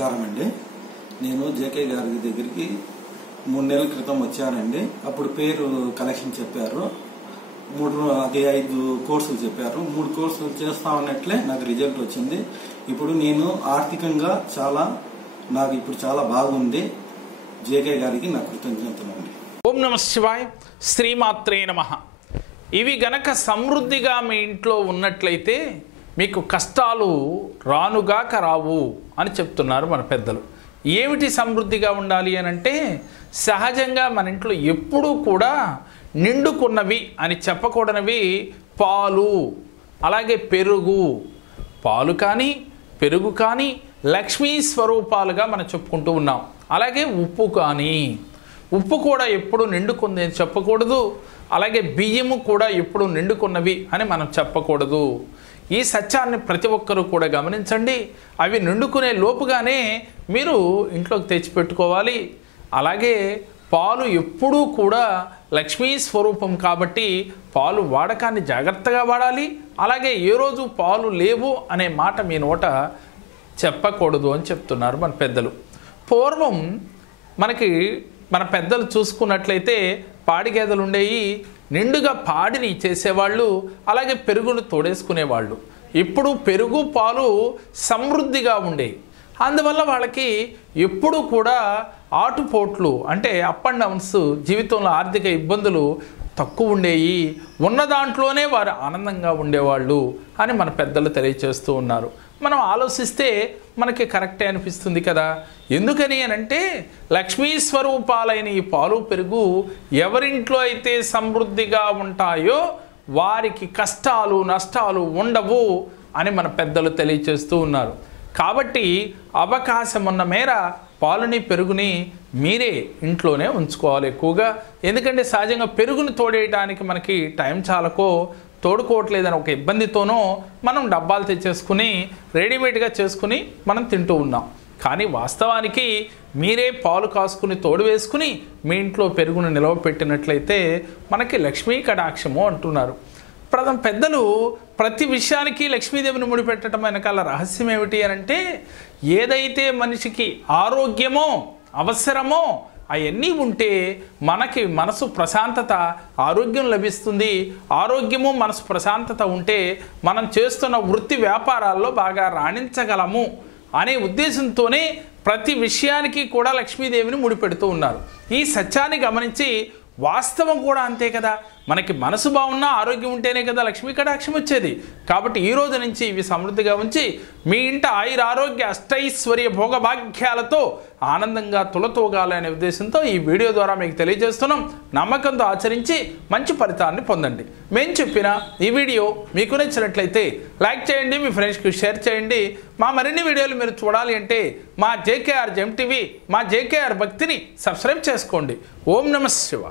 నమస్కారం అండి. నేను జేకే గారి దగ్గరికి మూడు నెలల క్రితం వచ్చానండి. అప్పుడు పేరు కలెక్షన్ చెప్పారు. మూడు అది ఐదు కోర్సులు చెప్పారు. మూడు కోర్సులు చేస్తా ఉన్నట్లే నాకు రిజల్ట్ వచ్చింది. ఇప్పుడు నేను ఆర్థికంగా చాలా నాకు ఇప్పుడు చాలా బాగుంది. జేకే గారికి నా కృతజ్ఞతలండి ఓం నమ శివాయ్ శ్రీమాత్రే నమ. ఇవి గనక సమృద్ధిగా మీ ఇంట్లో ఉన్నట్లయితే మీకు కష్టాలు రానుగాక రావు అని చెప్తున్నారు మన పెద్దలు. ఏమిటి సమృద్ధిగా ఉండాలి అని అంటే సహజంగా మన ఇంట్లో ఎప్పుడూ కూడా నిండుకున్నవి అని చెప్పకూడనివి పాలు అలాగే పెరుగు. పాలు కానీ పెరుగు కానీ లక్ష్మీ స్వరూపాలుగా మనం చెప్పుకుంటూ ఉన్నాం. అలాగే ఉప్పు కానీ. ఉప్పు కూడా ఎప్పుడు నిండుకుంది అని చెప్పకూడదు. అలాగే బియ్యము కూడా ఎప్పుడు నిండుకున్నవి అని మనం చెప్పకూడదు. ఈ సత్యాన్ని ప్రతి ఒక్కరూ కూడా గమనించండి. అవి నిండుకునే లోపుగానే మీరు ఇంట్లోకి తెచ్చిపెట్టుకోవాలి. అలాగే పాలు ఎప్పుడూ కూడా లక్ష్మీ స్వరూపం కాబట్టి పాలు వాడకాన్ని జాగ్రత్తగా వాడాలి. అలాగే ఏ రోజు పాలు లేవు అనే మాట మీ నోట చెప్పకూడదు అని చెప్తున్నారు మన పెద్దలు. పూర్వం మనకి మన పెద్దలు చూసుకున్నట్లయితే పాడి గేదెలు ఉండేవి నిండుగా పాడిని చేసేవాళ్ళు అలాగే పెరుగును తోడేసుకునేవాళ్ళు. ఇప్పుడు పెరుగు పాలు సమృద్ధిగా ఉండేవి అందువల్ల వాళ్ళకి ఎప్పుడూ కూడా ఆటుపోట్లు అంటే అప్ అండ్ డౌన్స్ జీవితంలో ఆర్థిక ఇబ్బందులు తక్కువ ఉండేవి ఉన్న దాంట్లోనే వారు ఆనందంగా ఉండేవాళ్ళు అని మన పెద్దలు తెలియచేస్తూ ఉన్నారు. మనం ఆలోచిస్తే మనకి కరెక్టే అనిపిస్తుంది కదా? ఎందుకని అని అంటే లక్ష్మీ స్వరూపాలైన ఈ పాలు పెరుగు ఎవరింట్లో అయితే సమృద్ధిగా ఉంటాయో వారికి కష్టాలు నష్టాలు ఉండవు అని మన పెద్దలు తెలియచేస్తూ ఉన్నారు. కాబట్టి అవకాశం ఉన్న మేర పాలుని పెరుగుని మీరే ఇంట్లోనే ఉంచుకోవాలి ఎక్కువగా. ఎందుకంటే సహజంగా పెరుగుని తోడేయడానికి మనకి టైం చాలకో తోడుకోవట్లేదని ఒక ఇబ్బందితోనో మనం డబ్బాలు తెచ్చేసుకుని రెడీమేడ్గా చేసుకుని మనం తింటూ ఉన్నాం. కానీ వాస్తవానికి మీరే పాలు కాసుకుని తోడు వేసుకుని మీ ఇంట్లో పెరుగును నిలవ పెట్టినట్లయితే మనకి లక్ష్మీ కటాక్షము అంటున్నారు. ప్రథమ పెద్దలు ప్రతి విషయానికి లక్ష్మీదేవిని ముడిపెట్టడం వెనకాల రహస్యం ఏమిటి అని అంటే ఏదైతే మనిషికి ఆరోగ్యమో అవసరమో అవన్నీ ఉంటే మనకి మనసు ప్రశాంతత ఆరోగ్యం లభిస్తుంది. ఆరోగ్యము మనసు ప్రశాంతత ఉంటే మనం చేస్తున్న వృత్తి వ్యాపారాల్లో బాగా రాణించగలము అనే ఉద్దేశంతోనే ప్రతి విషయానికి కూడా లక్ష్మీదేవిని ముడిపెడుతూ ఉన్నారు. ఈ సత్యాన్ని గమనించి వాస్తవం కూడా అంతే కదా. మనకి మనసు బాగున్నా ఆరోగ్యం ఉంటేనే కదా లక్ష్మీ కటాక్షం వచ్చేది. కాబట్టి ఈ రోజు నుంచి ఇవి సమృద్ధిగా ఉంచి మీ ఇంట ఆయుర ఆరోగ్య అష్టైశ్వర్య భోగభాగ్యాలతో ఆనందంగా తులతూగాలి అనే ఉద్దేశంతో ఈ వీడియో ద్వారా మీకు తెలియజేస్తున్నాం. నమ్మకంతో ఆచరించి మంచి ఫలితాన్ని పొందండి. మేము చెప్పిన ఈ వీడియో మీకు నచ్చినట్లయితే లైక్ చేయండి మీ ఫ్రెండ్స్కి షేర్ చేయండి. మా మరిన్ని వీడియోలు మీరు చూడాలి అంటే మా జేకేఆర్ జెమ్ టీవీ మా జేకేఆర్ భక్తిని సబ్స్క్రైబ్ చేసుకోండి. ఓం నమ శివ